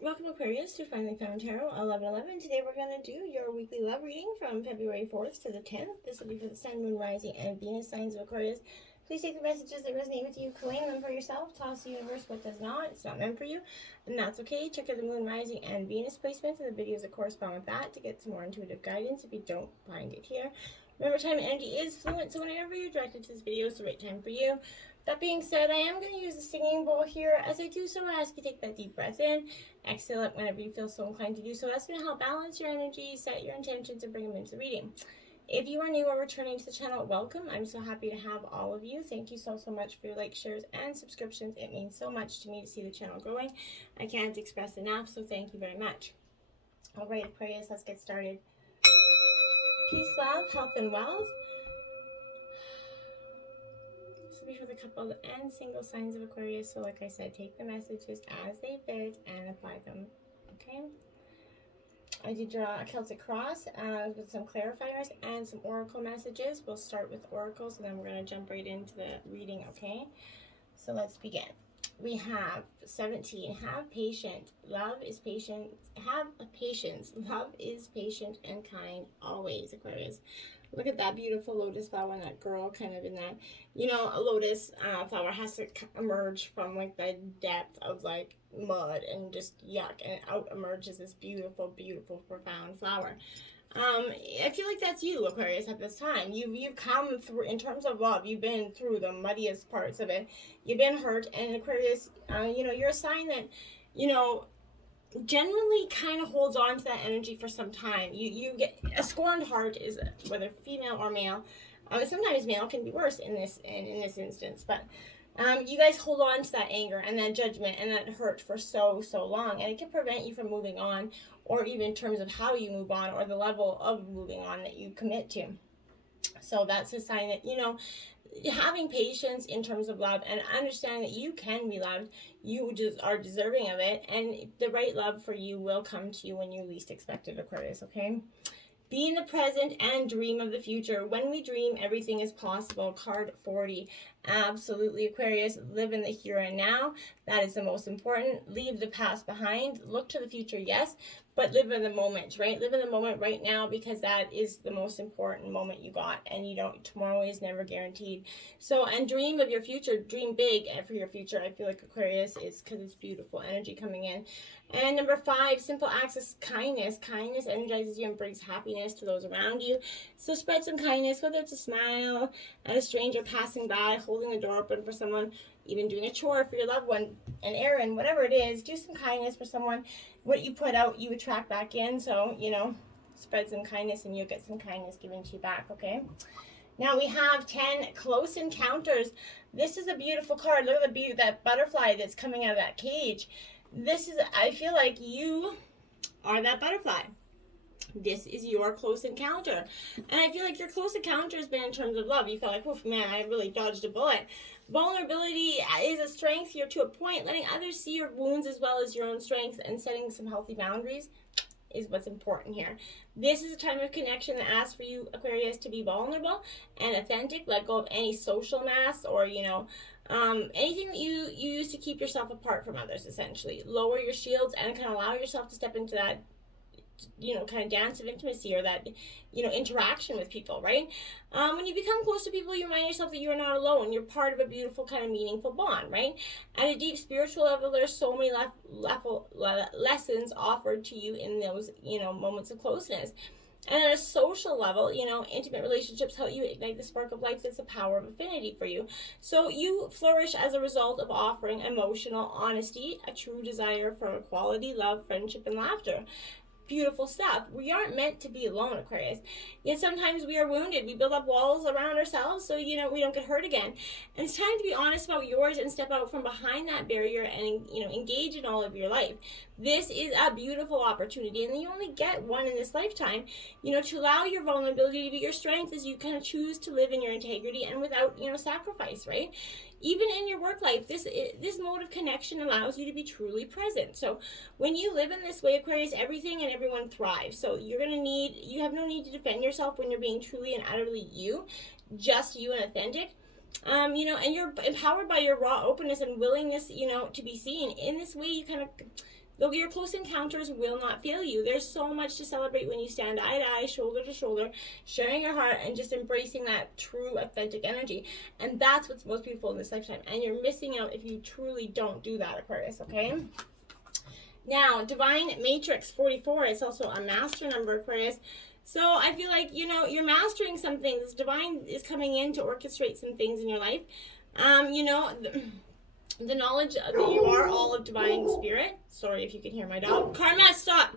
Welcome Aquarius to Finally Found Tarot 1111. Today we're going to do your weekly love reading from February 4th to the 10th. This will be for the Sun, Moon, Rising, and Venus signs of Aquarius. Please take the messages that resonate with you, claim them for yourself, toss the universe what does not. It's not meant for you, and that's okay. Check out the Moon, Rising, and Venus placements and the videos that correspond with that to get some more intuitive guidance if you don't find it here. Remember, time and energy is fluent, so whenever you're directed to this video, it's the right time for you. That being said, I am going to use the singing bowl here. As I do so, I ask you to take that deep breath in, exhale it whenever you feel so inclined to do so. That's going to help balance your energy, set your intentions, and bring them into the reading. If you are new or returning to the channel, welcome. I'm so happy to have all of you. Thank you so much for your likes, shares, and subscriptions. It means so much to me to see the channel growing. I can't express enough, so thank you very much. All right, Aquarius, let's get started. Peace, love, health, and wealth. This will be for the couple and single signs of Aquarius. So like I said, take the messages as they fit and apply them. Okay. I did draw a Celtic cross with some clarifiers and some oracle messages. We'll start with oracles and then we're going to jump right into the reading. Okay. So let's begin. We have 17. Have patience. Love is patient. Have patience. Love is patient and kind always, Aquarius. Look at that beautiful lotus flower and that girl kind of in that, a lotus flower has to emerge from like the depth of like mud and just yuck, and out emerges this beautiful, beautiful, profound flower. I feel like that's you, Aquarius, at this time. You've come through, in terms of love, you've been through the muddiest parts of it. You've been hurt, and Aquarius, you're a sign that, generally kind of holds on to that energy for some time. You get a scorned heart, is whether female or male. Sometimes male can be worse in this instance, but you guys hold on to that anger and that judgment and that hurt for so long, and it can prevent you from moving on, or even in terms of how you move on or the level of moving on that you commit to. So that's a sign that, having patience in terms of love and understanding that you can be loved, you just are deserving of it, and the right love for you will come to you when you least expect it, Aquarius, okay? Be in the present and dream of the future. When we dream, everything is possible. Card 40. Absolutely, Aquarius. Live in the here and now. That is the most important. Leave the past behind. Look to the future, yes, but live in the moment, right? Live in the moment right now, because that is the most important moment you got, and tomorrow is never guaranteed. So, and dream of your future. Dream big for your future. I feel like Aquarius is, because it's beautiful energy coming in. And number 5, simple acts of kindness. Kindness energizes you and brings happiness to those around you. So spread some kindness, whether it's a smile at a stranger passing by, holding the door open for someone, even doing a chore for your loved one, an errand, whatever it is. Do some kindness for someone. What you put out, you attract back in. So, spread some kindness and you'll get some kindness given to you back, okay? Now we have 10 close encounters. This is a beautiful card. Look at that butterfly that's coming out of that cage. I feel like you are that butterfly. This is your close encounter. And I feel like your close encounter has been in terms of love. You felt like, oh man, I really dodged a bullet. Vulnerability is a strength here to a point. Letting others see your wounds as well as your own strengths and setting some healthy boundaries is what's important here. This is a time of connection that asks for you, Aquarius, to be vulnerable and authentic. Let go of any social masks or, anything that you use to keep yourself apart from others, essentially. Lower your shields and kind of allow yourself to step into that, kind of dance of intimacy, or that, interaction with people, right? When you become close to people, you remind yourself that you are not alone. You're part of a beautiful kind of meaningful bond, right? At a deep spiritual level, there's so many lessons offered to you in those, moments of closeness. And at a social level, intimate relationships help you ignite the spark of life that's the power of affinity for you. So you flourish as a result of offering emotional honesty, a true desire for equality, love, friendship, and laughter. Beautiful stuff. We aren't meant to be alone, Aquarius. Yet sometimes we are wounded. We build up walls around ourselves so, we don't get hurt again. And it's time to be honest about yours and step out from behind that barrier and, engage in all of your life. This is a beautiful opportunity, and you only get one in this lifetime, to allow your vulnerability to be your strength as you kind of choose to live in your integrity and without, sacrifice, right? Even in your work life, this mode of connection allows you to be truly present. So when you live in this way, Aquarius, everything and everyone thrives. So you have no need to defend yourself when you're being truly and utterly you, just you and authentic. And you're empowered by your raw openness and willingness, to be seen. In this way, you kind of Though your close encounters will not fail you. There's so much to celebrate when you stand eye to eye, shoulder to shoulder, sharing your heart and just embracing that true, authentic energy. And that's what's most beautiful in this lifetime. And you're missing out if you truly don't do that, Aquarius, okay? Now, Divine Matrix 44 is also a master number, Aquarius. So I feel like, you know, you're mastering some things. Divine is coming in to orchestrate some things in your life. You know, the knowledge that you are all of divine spirit. Sorry if you can hear my dog. Karma, stop!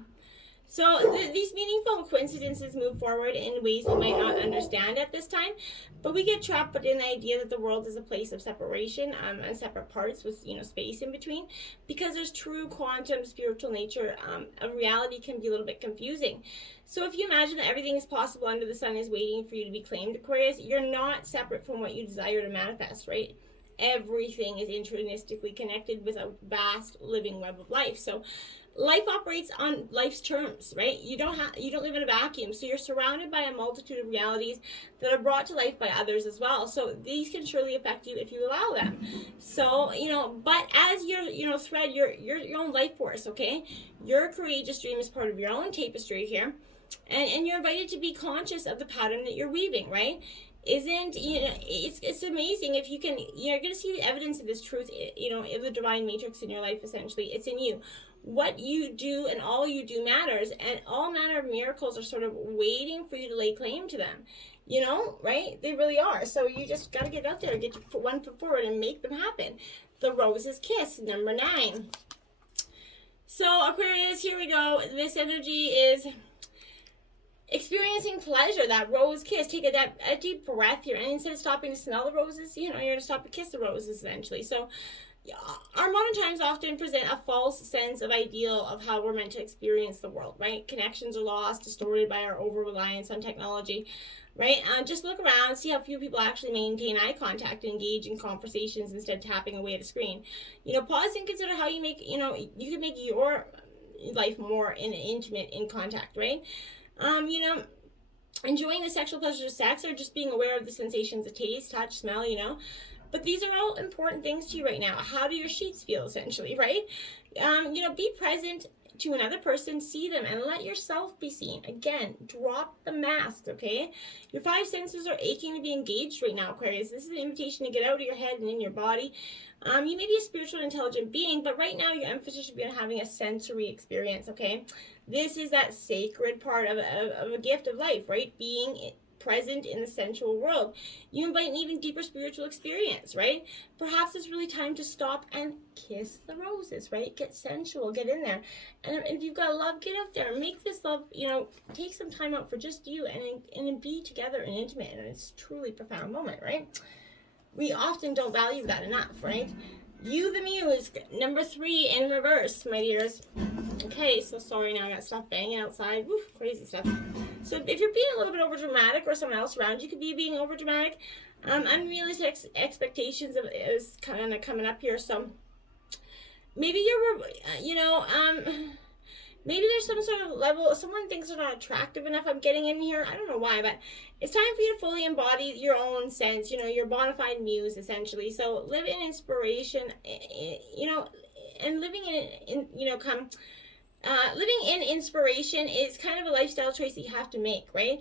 So these meaningful coincidences move forward in ways we might not understand at this time, but we get trapped in the idea that the world is a place of separation and separate parts with, you know, space in between, because there's true quantum spiritual nature of reality can be a little bit confusing. So if you imagine that everything is possible under the sun is waiting for you to be claimed, Aquarius, you're not separate from what you desire to manifest, right? Everything is intrinsically connected with a vast living web of life. So life operates on life's terms, right? You don't live in a vacuum. So you're surrounded by a multitude of realities that are brought to life by others as well. So these can surely affect you if you allow them. So, you know, but as your, you know, thread, your own life force, okay? Your courageous dream is part of your own tapestry here. And you're invited to be conscious of the pattern that you're weaving, right? Isn't, you know, it's amazing if you can, you're going to see the evidence of this truth, you know, of the divine matrix in your life. Essentially, it's in you. What you do and all you do matters, and all manner of miracles are sort of waiting for you to lay claim to them, you know, right? They really are. So you just got to get out there, get your one foot forward and make them happen. The Rose's Kiss, number 9. So Aquarius, here we go. This energy is experiencing pleasure, that rose kiss. Take a deep breath here, and instead of stopping to smell the roses, you know, you're going to stop to kiss the roses eventually. So our modern times often present a false sense of ideal of how we're meant to experience the world, right? Connections are lost, distorted by our over-reliance on technology, right? Just look around, see how few people actually maintain eye contact and engage in conversations instead of tapping away at a screen. You know, pause and consider how you make, you know, you can make your life more intimate in contact, right? You know, enjoying the sexual pleasures of sex, or just being aware of the sensations of taste, touch, smell, you know. But these are all important things to you right now. How do your sheets feel, essentially, right? You know, be present to another person, see them, and let yourself be seen. Again, drop the mask, okay? Your 5 senses are aching to be engaged right now, Aquarius. This is an invitation to get out of your head and in your body. You may be a spiritual, intelligent being, but right now your emphasis should be on having a sensory experience, okay? This is that sacred part of a gift of life, right? Being present in the sensual world. You invite an even deeper spiritual experience, right? Perhaps it's really time to stop and kiss the roses, right? Get sensual, get in there. And if you've got love, get out there. Make this love, you know, take some time out for just you and be together and intimate. And it's a truly profound moment, right? We often don't value that enough, right? You the Muse, number 3 in reverse, my dears. Okay, so sorry, now I got stuff banging outside. Woo, crazy stuff. So if you're being a little bit over dramatic, or someone else around you could be being over dramatic, unrealistic expectations is kind of coming up here. So maybe you're, you know, maybe there's some sort of level, someone thinks they're not attractive enough. I'm getting in here. I don't know why, but it's time for you to fully embody your own sense, you know, your bona fide muse, essentially. So live in inspiration, you know, and living in you know, living in inspiration is kind of a lifestyle choice that you have to make, right?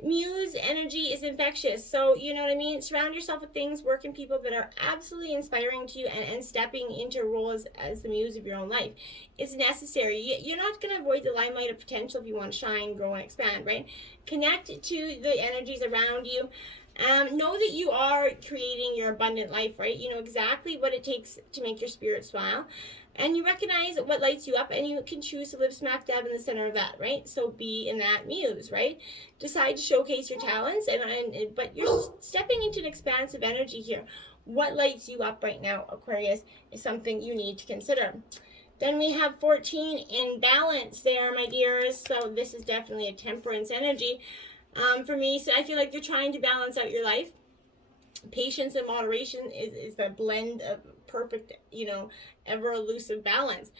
Muse energy is infectious. So, you know what I mean? Surround yourself with things, work and people that are absolutely inspiring to you, and stepping into a role as the muse of your own life. It's necessary. You're not going to avoid the limelight of potential if you want to shine, grow, and expand, right? Connect to the energies around you. Know that you are creating your abundant life, right? You know exactly what it takes to make your spirit smile. And you recognize what lights you up, and you can choose to live smack dab in the center of that, right? So be in that muse, right? Decide to showcase your talents, but you're stepping into an expansive energy here. What lights you up right now, Aquarius, is something you need to consider. Then we have 14 in balance there, my dears. So this is definitely a temperance energy for me. So I feel like you're trying to balance out your life. Patience and moderation is the blend of perfect, you know, ever elusive balance.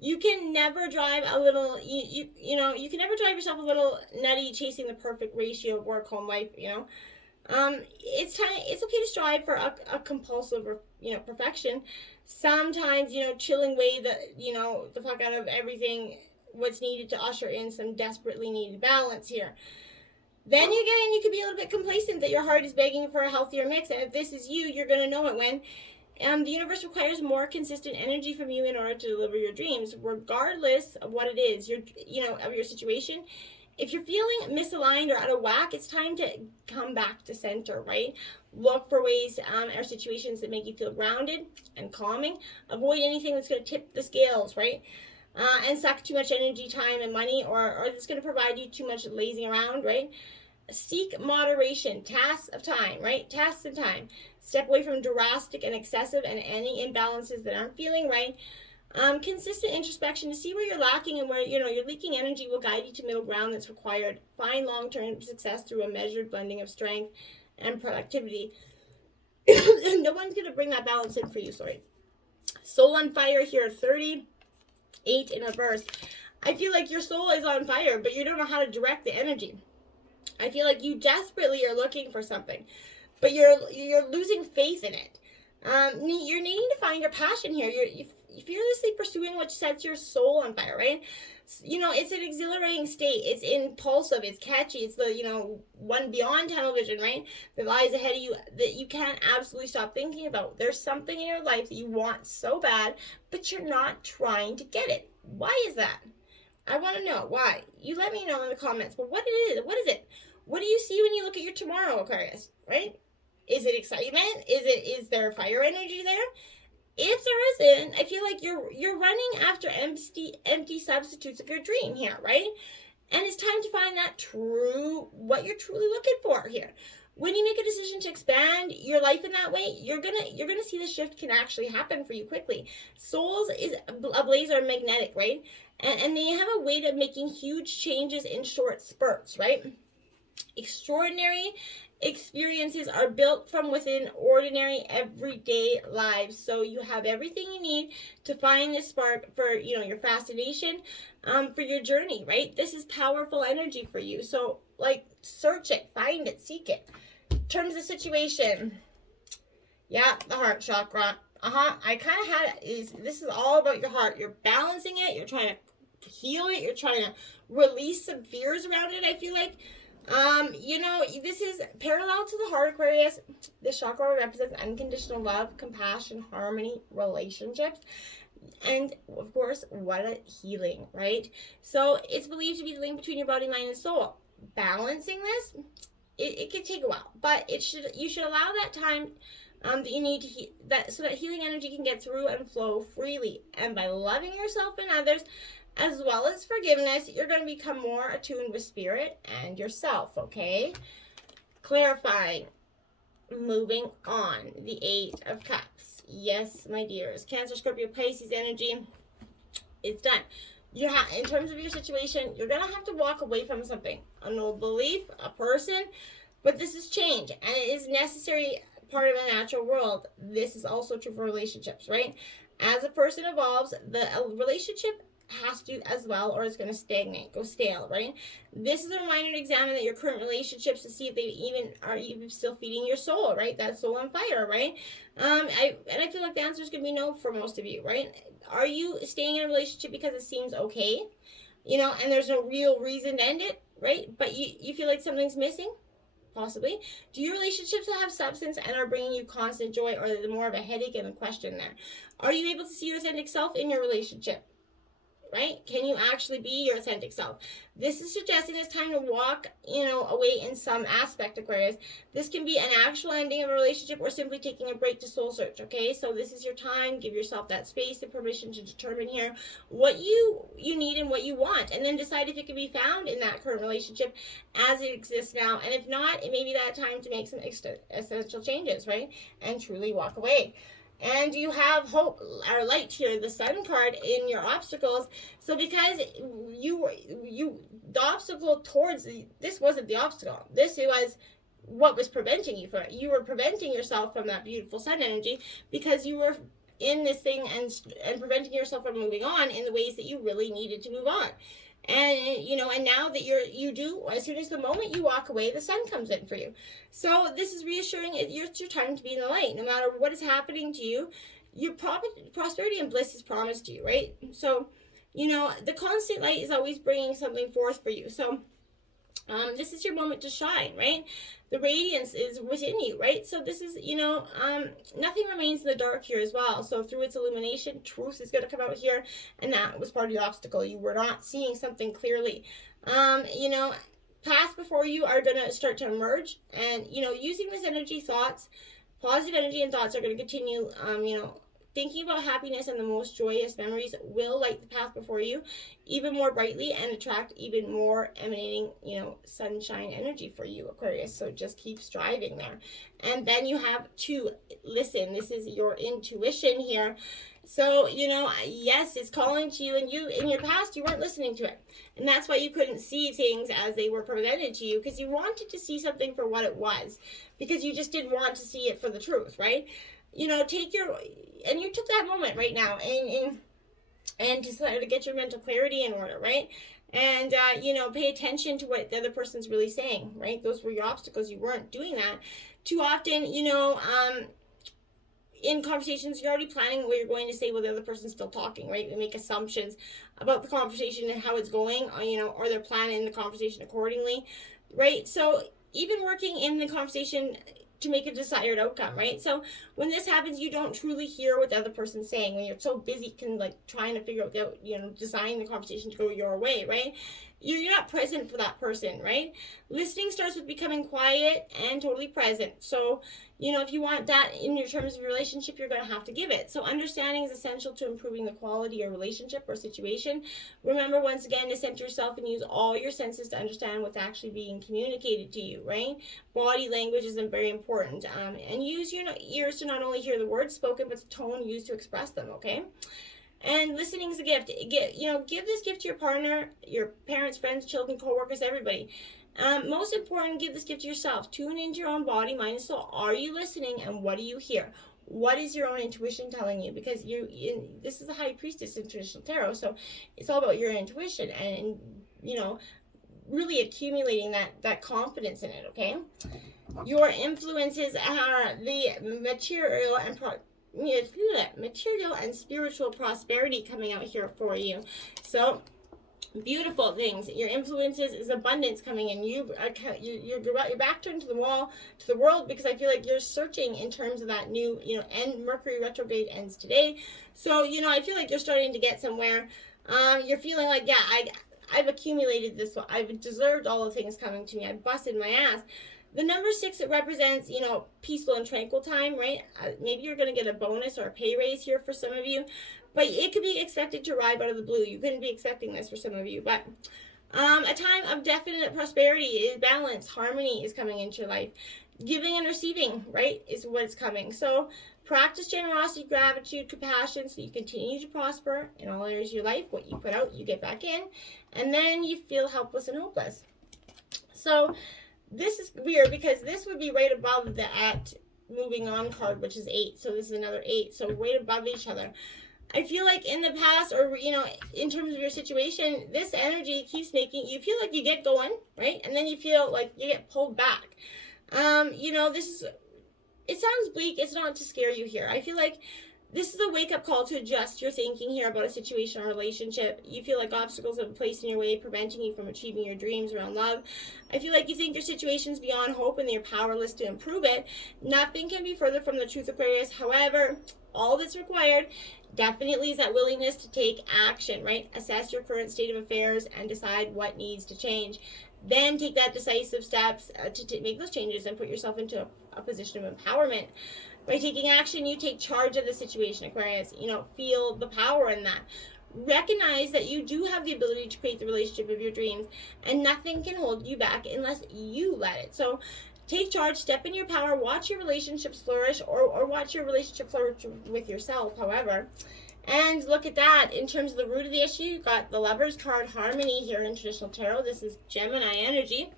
You can never drive a little, you know, you can never drive yourself a little nutty chasing the perfect ratio of work home life, you know. It's okay to strive for a compulsive perfection. Sometimes, chilling away the fuck out of everything, what's needed to usher in some desperately needed balance here. Then you could be a little bit complacent that your heart is begging for a healthier mix. And if this is you, you're going to know it when the universe requires more consistent energy from you in order to deliver your dreams, regardless of what it is, of your situation. If you're feeling misaligned or out of whack, it's time to come back to center, right? Look for ways or situations that make you feel grounded and calming. Avoid anything that's going to tip the scales, right? And suck too much energy, time, and money, or it's going to provide you too much lazing around, right? Seek moderation, tasks of time, right? Tasks and time. Step away from drastic and excessive and any imbalances that aren't feeling right. Consistent introspection to see where you're lacking and where you're leaking energy will guide you to middle ground that's required. Find long-term success through a measured blending of strength and productivity. No one's going to bring that balance in for you, sorry. Soul on fire here, 38 in reverse. I feel like your soul is on fire, but you don't know how to direct the energy. I feel like you desperately are looking for something, but you're losing faith in it. You're needing to find your passion here. You're fearlessly pursuing what sets your soul on fire, right? It's an exhilarating state. It's impulsive. It's catchy. It's the, one beyond television, right? That lies ahead of you that you can't absolutely stop thinking about. There's something in your life that you want so bad, but you're not trying to get it. Why is that? I want to know why. You let me know in the comments. But what is it? What do you see when you look at your tomorrow, Aquarius, right? Is it excitement? Is there fire energy there? If there isn't, I feel like you're running after empty substitutes of your dream here, right? And it's time to find what you're truly looking for here. When you make a decision to expand your life in that way, you're gonna see the shift can actually happen for you quickly. Souls is ablaze or magnetic, right? And they have a way of making huge changes in short spurts, right? Extraordinary experiences are built from within ordinary everyday lives. So you have everything you need to find this spark for your fascination, for your journey, right? This is powerful energy for you. So search it, find it, seek it. In terms of situation, yeah, the heart chakra. I kind of had this is all about your heart. You're balancing it. You're trying to heal it. You're trying to release some fears around it. I feel like. This is parallel to the heart, Aquarius. This chakra represents unconditional love, compassion, harmony, relationships, and of course, what a healing, right? So it's believed to be the link between your body, mind, and soul. Balancing this, it can take a while, but you should allow that time that you need to so that healing energy can get through and flow freely. And by loving yourself and others, as well as forgiveness, you're going to become more attuned with spirit and yourself, okay? Clarifying. Moving on. The 8 of Cups. Yes, my dears. Cancer, Scorpio, Pisces energy. It's done. In terms of your situation, you're going to have to walk away from something. An old belief, a person, but this is change. And it is necessary part of the natural world. This is also true for relationships, right? As a person evolves, the relationship has to as well, or it's going to stagnate, go stale, right? This is a reminder to examine that your current relationships to see if they are still feeding your soul, right? That soul on fire, right? I feel like the answer is going to be no for most of you, right? Are you staying in a relationship because it seems okay, and there's no real reason to end it, right? But you feel like something's missing? Possibly. Do your relationships have substance and are bringing you constant joy, or is it more of a headache and a question there? Are you able to see your authentic self in your relationship? Right? Can you actually be your authentic self? This is suggesting it's time to walk, away in some aspect, Aquarius. This can be an actual ending of a relationship or simply taking a break to soul search, okay? So this is your time. Give yourself that space and permission to determine here what you need and what you want, and then decide if it can be found in that current relationship as it exists now. And if not, it may be that time to make some essential changes, right? And truly walk away. And you have hope or light here, the Sun card, in your obstacles. So because the obstacle towards this wasn't the obstacle. This was what was preventing you from it. You were preventing yourself from that beautiful Sun energy because you were in this thing and preventing yourself from moving on in the ways that you really needed to move on. And, you know, and now that you do, as soon as the moment you walk away, the sun comes in for you. So this is reassuring. It's your time to be in the light. No matter what is happening to you, your prosperity and bliss is promised to you, right? So, you know, the constant light is always bringing something forth for you. So this is your moment to shine, right? The radiance is within you, right? So this is, you know, nothing remains in the dark here as well. So through its illumination, truth is going to come out here, and that was part of the obstacle. You were not seeing something clearly. You know, paths before you are going to start to emerge, and, you know, using this energy, thoughts, positive energy and thoughts are going to continue, you know, thinking about happiness and the most joyous memories will light the path before you even more brightly and attract even more emanating, you know, sunshine energy for you, Aquarius. So just keep striving there. And then you have to listen. This is your intuition here. So, you know, yes, it's calling to you, and you, in your past, you weren't listening to it. And that's why you couldn't see things as they were presented to you, because you wanted to see something for what it was, because you just didn't want to see it for the truth, right? You know, and you took that moment right now and to get your mental clarity in order, right? And, you know, pay attention to what the other person's really saying, right? Those were your obstacles. You weren't doing that. Too often, you know, in conversations, you're already planning what you're going to say while the other person's still talking, right? We make assumptions about the conversation and how it's going, you know, or they're planning the conversation accordingly, right? So even working in the conversation to make a desired outcome, right? So when this happens, you don't truly hear what the other person's saying when you're so busy trying to figure out, you know, designing the conversation to go your way, right? You're not present for that person, right? Listening starts with becoming quiet and totally present. So, you know, if you want that in your terms of your relationship, you're going to have to give it. So understanding is essential to improving the quality of your relationship or situation. Remember, once again, to center yourself and use all your senses to understand what's actually being communicated to you, right? Body language is very important. And use your ears to not only hear the words spoken, but the tone used to express them, okay? And listening is a gift. Give this gift to your partner, your parents, friends, children, co-workers, everybody. Most important, give this gift to yourself. Tune into your own body, mind, and soul. Are you listening, and what do you hear? What is your own intuition telling you? Because this is the High Priestess in traditional tarot, so it's all about your intuition and you know, really accumulating that confidence in it, okay? Your influences are the material and spiritual prosperity coming out here for you. So beautiful things. Your influences is abundance coming in. You're back turned to the world, because I feel like you're searching in terms of that new, you know, and Mercury retrograde ends today. So, you know, I feel like you're starting to get somewhere. You're feeling like, yeah, I've accumulated this. I've deserved all the things coming to me. I busted my ass. The number 6, it represents, you know, peaceful and tranquil time, right? Maybe you're going to get a bonus or a pay raise here for some of you, but it could be expected to arrive out of the blue. You couldn't be expecting this for some of you, but a time of definite prosperity, balance, harmony is coming into your life. Giving and receiving, right, is what's coming. So practice generosity, gratitude, compassion, so you continue to prosper in all areas of your life. What you put out, you get back in, and then you feel helpless and hopeless. So this is weird, because this would be right above the moving on card, which is 8. So this is another 8. So right above each other. I feel like in the past, or, you know, in terms of your situation, this energy keeps making you feel like you get going, right? And then you feel like you get pulled back. You know, it sounds bleak. It's not to scare you here. I feel like this is a wake-up call to adjust your thinking here about a situation or relationship. You feel like obstacles have been placed in your way, preventing you from achieving your dreams around love. I feel like you think your situation's beyond hope and you're powerless to improve it. Nothing can be further from the truth, Aquarius. However, all that's required definitely is that willingness to take action, right? Assess your current state of affairs and decide what needs to change. Then take that decisive steps to make those changes and put yourself into a position of empowerment. By taking action, you take charge of the situation, Aquarius. You know, feel the power in that. Recognize that you do have the ability to create the relationship of your dreams, and nothing can hold you back unless you let it. So take charge, step in your power, watch your relationships flourish, or watch your relationship flourish with yourself, however. And look at that. In terms of the root of the issue, you've got the Lover's card, harmony here in traditional tarot. This is Gemini energy.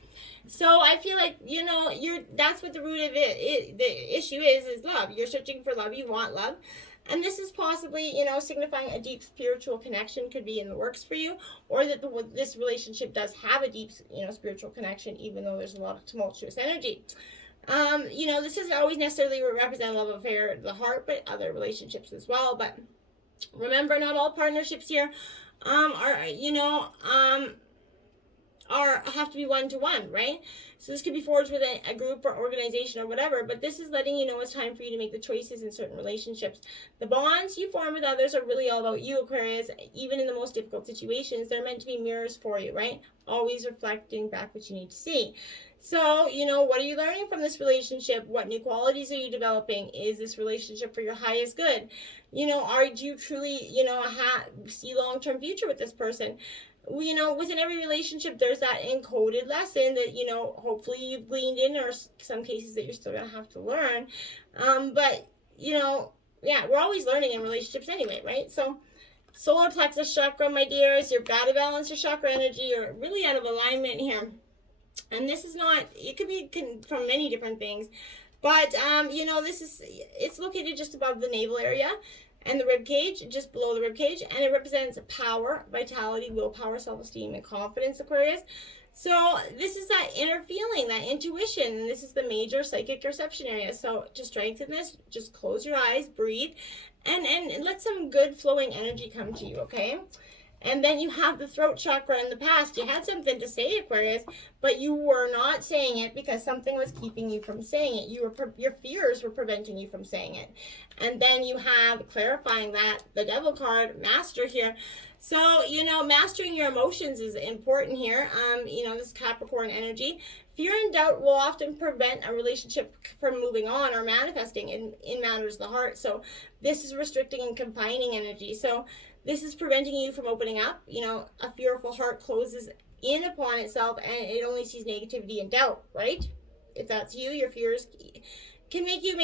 So I feel like, you know, that's what the root of the issue is love. You're searching for love. You want love. And this is possibly, you know, signifying a deep spiritual connection could be in the works for you, or that this relationship does have a deep, you know, spiritual connection, even though there's a lot of tumultuous energy. You know, this doesn't always necessarily represent a love affair of the heart, but other relationships as well. But remember, not all partnerships here are, you know, have to be one-to-one, right? So this could be forged with a group or organization or whatever, but this is letting you know it's time for you to make the choices in certain relationships. The bonds you form with others are really all about you, Aquarius. Even in the most difficult situations, they're meant to be mirrors for you, right? Always reflecting back what you need to see. So, you know, what are you learning from this relationship? What new qualities are you developing? Is this relationship for your highest good? You know, do you truly, you know, see long-term future with this person? You know, within every relationship, there's that encoded lesson that, you know, hopefully you've gleaned in, or some cases that you're still going to have to learn. But, you know, yeah, we're always learning in relationships anyway, right? So, solar plexus chakra, my dears, you've got to balance your chakra energy. You're really out of alignment here. And this is not, it could be from many different things. But, you know, it's located just above the navel area and the rib cage, just below the rib cage, and it represents power, vitality, willpower, self-esteem, and confidence, Aquarius. So this is that inner feeling, that intuition, and this is the major psychic reception area. So to strengthen this, just close your eyes, breathe, and let some good flowing energy come to you, okay? And then you have the throat chakra in the past. You had something to say, Aquarius, but you were not saying it because something was keeping you from saying it. Your fears were preventing you from saying it. And then you have, clarifying that, the Devil card, Master here. So, you know, mastering your emotions is important here. You know, this Capricorn energy. Fear and doubt will often prevent a relationship from moving on or manifesting in matters of the heart. So this is restricting and confining energy. So this is preventing you from opening up. You know, a fearful heart closes in upon itself and it only sees negativity and doubt, right? If that's you, your fears can make you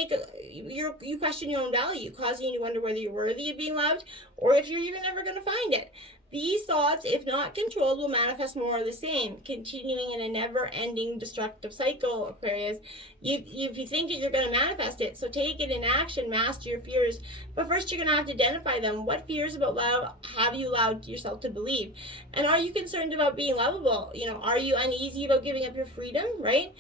you question your own value, causing you to wonder whether you're worthy of being loved or if you're even ever going to find it. These thoughts, if not controlled, will manifest more of the same, continuing in a never-ending destructive cycle, Aquarius. If you think it, you're going to manifest it. So take it in action, master your fears. But first, you're going to have to identify them. What fears about love have you allowed yourself to believe? And are you concerned about being lovable? You know, are you uneasy about giving up your freedom, right?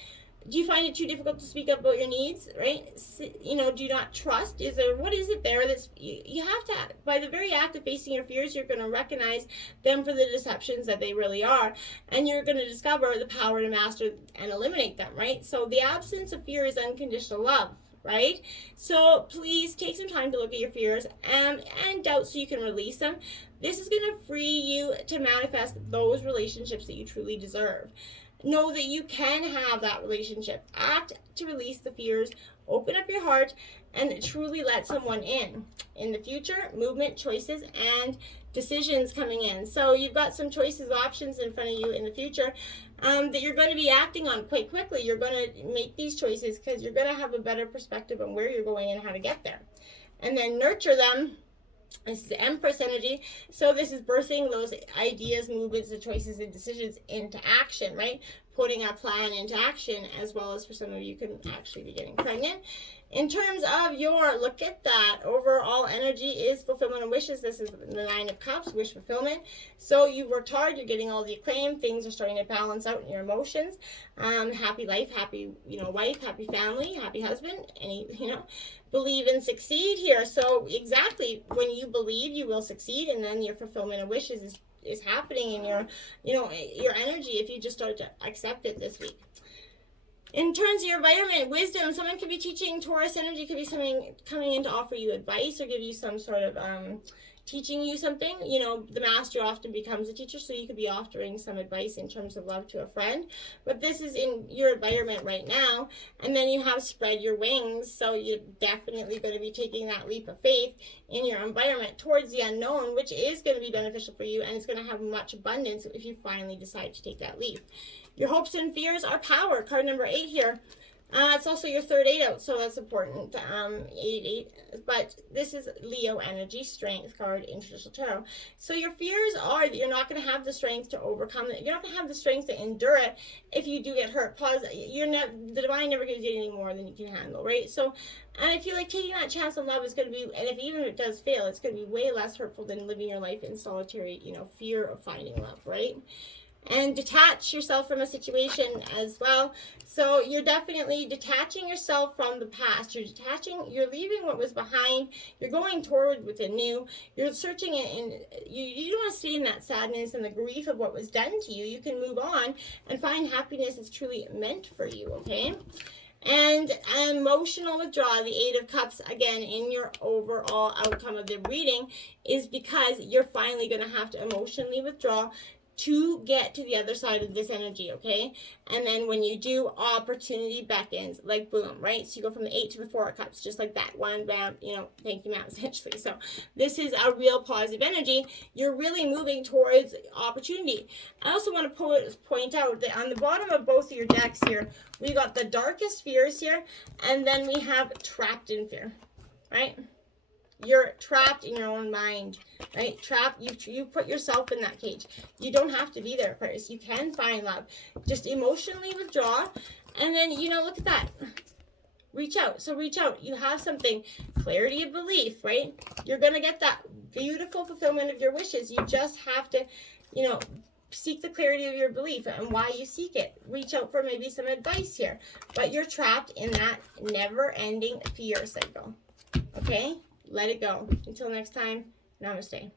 Do you find it too difficult to speak up about your needs, right? You know, do you not trust? What is it there that's, you have to, by the very act of facing your fears, you're going to recognize them for the deceptions that they really are. And you're going to discover the power to master and eliminate them, right? So the absence of fear is unconditional love, right? So please take some time to look at your fears and doubt so you can release them. This is going to free you to manifest those relationships that you truly deserve. Know that you can have that relationship. Act to release the fears, open up your heart, and truly let someone in the future, movement, choices, and decisions coming in. So you've got some choices, options in front of you in the future that you're going to be acting on quite quickly. You're going to make these choices because you're going to have a better perspective on where you're going and how to get there. And then nurture them. This is the Empress energy. So this is birthing those ideas, movements, and choices and decisions into action, right? Putting a plan into action, as well as for some of you can actually be getting pregnant. In terms of your, look at that, overall energy is fulfillment of wishes. This is the Nine of Cups, wish fulfillment. So you've worked hard, you're getting all the acclaim, things are starting to balance out in your emotions. Happy life, happy, you know, wife, happy family, happy husband, believe and succeed here. So exactly, when you believe, you will succeed, and then your fulfillment of wishes is happening in your, your energy if you just start to accept it this week. In terms of your environment, wisdom, someone could be teaching. Taurus energy could be something coming in to offer you advice or give you some sort of teaching you something. You know, the master often becomes a teacher, so you could be offering some advice in terms of love to a friend. But this is in your environment right now. And then you have spread your wings, so you're definitely going to be taking that leap of faith in your environment towards the unknown, which is going to be beneficial for you, and it's going to have much abundance if you finally decide to take that leap. Your hopes and fears are power. Card number 8 here. It's also your third 8 out, so that's important. 8. But this is Leo energy, strength card, interdimensional tarot. So your fears are that you're not going to have the strength to overcome it. You're not going to have the strength to endure it if you do get hurt. Pause. The divine never gives you any more than you can handle, right? So, and I feel like taking that chance on love is going to be, and even if it does fail, it's going to be way less hurtful than living your life in solitary, fear of finding love, right? And detach yourself from a situation as well. So you're definitely detaching yourself from the past. You're leaving what was behind. You're going toward with the new. You're searching and you don't want to stay in that sadness and the grief of what was done to you. You can move on and find happiness that's truly meant for you, okay? And emotional withdrawal, the 8 of Cups, again, in your overall outcome of the reading, is because you're finally going to have to emotionally withdraw to get to the other side of this energy, okay? And then when you do, opportunity beckons, like boom, right? So you go from the 8 to the 4 of Cups, just like that. One, bam, thank you, ma'am, essentially. So this is a real positive energy. You're really moving towards opportunity. I also want to point out that on the bottom of both of your decks here, we got the darkest fears here, and then we have trapped in fear, right? You're trapped in your own mind, right? Trapped, you put yourself in that cage. You don't have to be there, Aquarius. You can find love. Just emotionally withdraw, and then, look at that. Reach out. So reach out. You have something. Clarity of belief, right? You're going to get that beautiful fulfillment of your wishes. You just have to, seek the clarity of your belief and why you seek it. Reach out for maybe some advice here. But you're trapped in that never-ending fear cycle, okay? Let it go. Until next time, namaste.